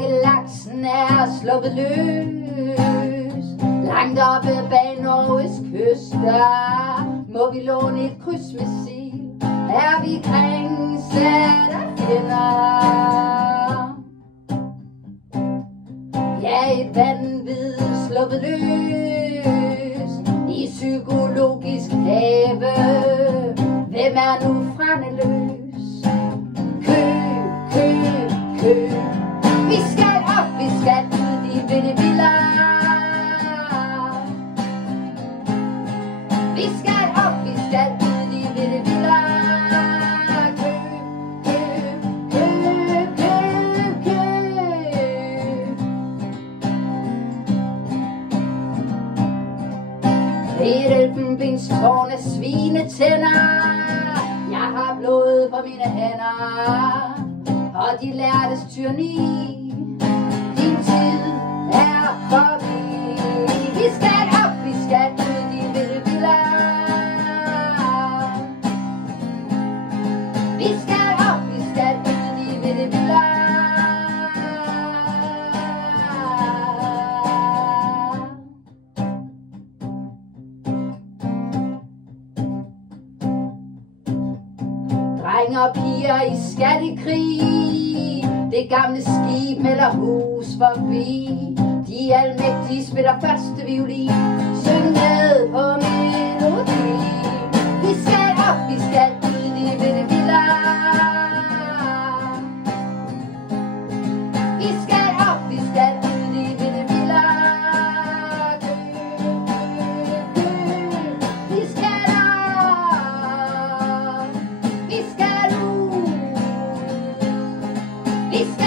Laksen er sluppet løs. Langt oppe bag Norges kyster må vi låne et krydsmissil. Er vi kringsat af fjender? Ja, et vanvid sluppet løs i psykologisk have. Hvem er nu frandeløs? Kø, kø, kø. Vi skal op, vi skal ud, de vilde villaer. Vi skal op, vi skal ud, de vilde villaer. Kø, kø, kø, kø, kø. Et elfenbenstårn af svinetænder. Jeg har blod på mine hænder og de lærtes tyranni. Din tid er forbi. Vi skal op, vi skal ud, de vilde villaer. Vi skal op, vi skal ud, de vilde villaer. Drenge og piger i skattekrig, det gamle skib melder hus forbi. De almægtige spiller første violin. Syng med på melodi. Vi skal op, vi skal ud, de vilde villaer. Vi skal op, vi skal ud, de vilde villaer. Vi skal op, vi skal ud. Vi skal